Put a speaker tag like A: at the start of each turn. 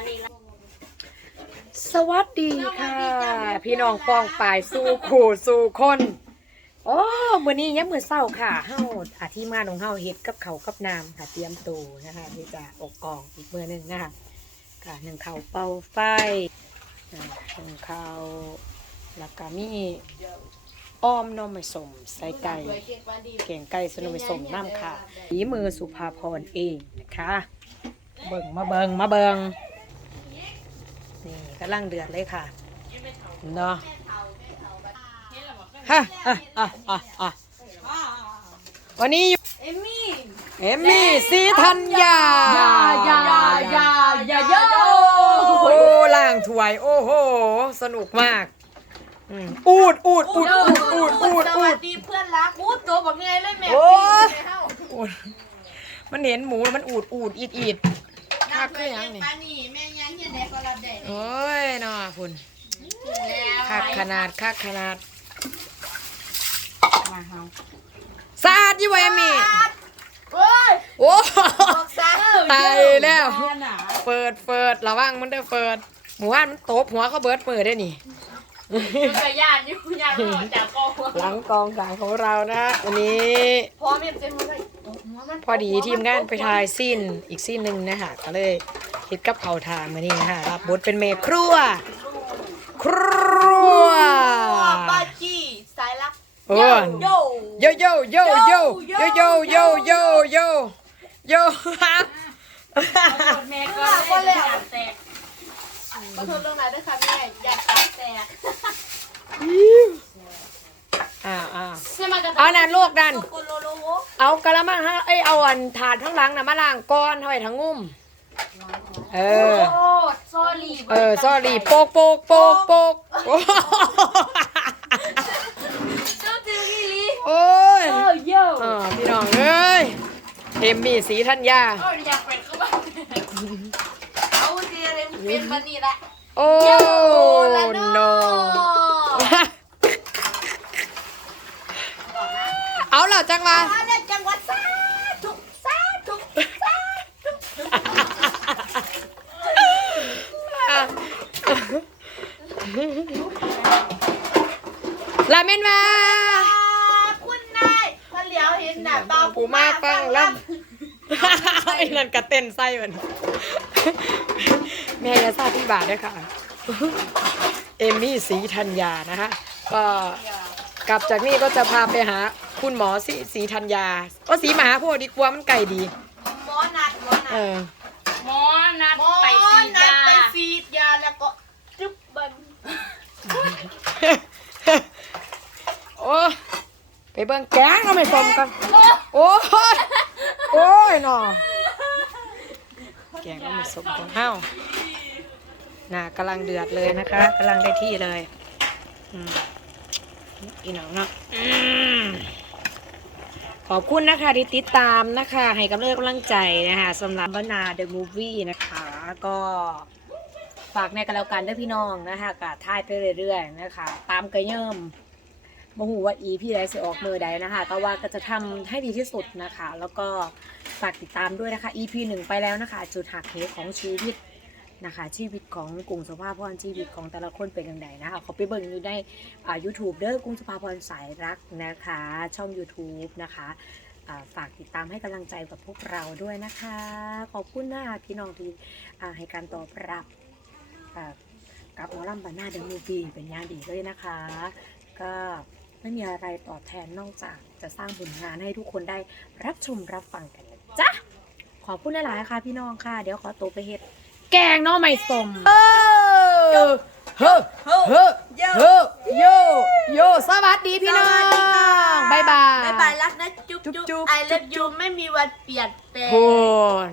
A: อันนี้ละ
B: สวัสดีค่ะ พี่น้องปองปายสู่ขู่สู่คนโอ้มื้อนี้ยังมื้อเช้าค่ะเฮาอาทีมงานของเฮาเฮ็ดกับเขาวกับน้ำค่ะ เตรียมตัวนะคะที่จะอกกองอีกมื้อหนึงนะคะค่ะหนึ่งข้าวเป่าไฟอ่าหนึ่งข้าวแล้วก็มีอ้อมหน้อไม่สมใส่ไก่แกงไก่สนมไม่สมน้ำค่ะฝีมือสุภาพรเองนะคะ เบิ่งมาเบิ่งมาเบิ่งนี่ กำลังเดือดเลยค่ะเนาะฮะอะอะอะอะวันนี้อยู่
A: เอมี่
B: เอมมี่สีธัญญา
A: อย่าอย่าอย่าอย่าเยอะ
B: โอ้ล่างถวย โอ้โห สนุกมากอืมอูดอูดอูดอูดอูดอูด
A: ส
B: อู
A: วั
B: ด
A: สดีเพื่อนรักอู้ตัวบอกไงเลยแม่
B: โอ้ย
A: ปีนไปเฮ้า
B: อูดมันเห็นหมูแล้วมันอูดอูดอีดอีด
A: น้าเคยยังปานี่ แม่ยังเฮียแดกก็รับได้
B: โอ้ยเนาะคุณ
A: แล้ว
B: คักขนาดคักขนาด
A: มาเฮา
B: สะอาดอยู่เวะเอมมี่
A: เฮ้ย
B: โอ้
A: บอกซะ
B: ตายแล้ว เปิดเปิดระวังมันเด้อเปิด หมู่บ้านมันตบหัวเขาเบิดมือได้นี่
A: มันก็ย่านอยู่ย่านมันออกจากกอง
B: หลังกองกลางของเรานะวันนี้
A: พอเมียเต็มหัวเลยหัวมัน
B: พอดีทีมงานไปถ่ายซีนอีกซีนหนึ่งนะคะก็เลย คิดกับเขาวทานมานี่นะคะรับบทเป็นเมครัว ครัว
A: ปาจีสายลัก
B: โอ้ย
A: โย
B: โยโยโยโยโยโยโยโยโยโยฮะ
A: แม่ก็เลยอยากแตกขอโทษเรื่องไหนด้วยค่ะแม่อยากตัดแตก
B: อ้าวอ้าว
A: ใช่ไหมกัน
B: เอานั่นลวกนั่น
A: โกโลโลโว
B: เอากระมังฮะเอ้ยเอาอันถาดข้างหลังนะมาล้างก้อนเท่าไหร่ทั้งงุ่ม เออ
A: โอ้ซอรี่
B: เออ s อรี่โปกโปกโปกโปกโอ้
A: เจ้าจืออีลี
B: โอ้ย
A: เออโย่
B: อ่าพี่น้องเอ้ยเอมมี่สีธัญญา
A: เอออยากเป็นเข้าบ้านเอาเดียเลยเป็นบันนี่แหละ
B: โอ้
A: ละโน
B: no เอาล่ะจังมา
A: มาจากจังหวัดสาธุสาธุสาธุ
B: ลาเมนมา
A: คุณนายพอเหลียวเห็นน่ะเบา
B: ปูมาฟังแล้วไอ้นั่นกระเต้นไส้มันแม่ยาซาที่บาทด้วยค่ะ เอมมี่สีธัญญานะคะ ก็กลับจากนี่ก็จะพาไปหาคุณหมอสีสีธัญญาก็สีมหาโพธิ์ดีกว่ามันไก่ดี
A: หมอนัดหมอนั
B: เอ
A: ด
B: อ
C: หมอนัด
A: หมอ
C: ไปฉีด
A: นัด
C: ยา
A: ไปฉีดยาแล้วก็จุ๊บบัน
B: โอ้ไปเบิ่งแกงเราไม่สมกัน โอ้ยโอ้ยหนอแกงเราไม่สมของเฮาน่ะกำลังเดือดเลยนะคะกำลังได้ที่เลยอืมอีหนังเนาะอืมขอบคุณนะคะที่ติดตามนะคะ ให้กำลังกำลังใจนะคะสำหรับบรรณาเดอะมูฟวี่นะคะ ก็ ฝากในกันแล้วกันด้วยพี่น้องนะคะกะท่ายไปเรื่อยๆนะคะ ตามกระเยิ่มมาหูว่าอีพี่ใดจะออกมือใดนะคะ ก็ว่าก็จะทำให้ดีที่สุดนะคะ แล้วก็ฝากติดตามด้วยนะคะ EP หนึ่งไปแล้วนะคะ จุดหักเหของชีวิตนะคะ ชีวิตของกรุงสุภาพรชีวิตของแต่ละคนเป็นอย่างไรนะคะเขาไปเบิ่งอยู่ในอ่า YouTube เด้อกรุงสุภาพรสายรักนะคะ ช่อง YouTube นะคะฝากติดตามให้กำลังใจกับพวกเราด้วยนะคะ ขอบคุณนะพี่น้องที่อ่าให้การตอบรับอ่า กับหมอลำบานาเดอะมูฟี่เป็นอย่างดีเลยนะคะ ก็ไม่มีอะไรตอบแทนนอกจากจะสร้างผลงานให้ทุกคนได้รับชมรับฟังกันนะจ๊ะ ขอบคุณหลายๆค่ะพี่น้องค่ะ เดี๋ยวขอตัวไปเฮ็ดแกงหน้อไม่สมเออเฮ้อเฮ้อเฮ้อเฮ้อโยโยสวัสดีพี่น้องบายบาย
A: บายบายรักนะจุ๊บ
B: จุ๊บ
A: จุ๊บ
B: จุ๊บ
A: ไอเลิฟยูไม่มีวันเปลี่ยนแปลง
B: คุณ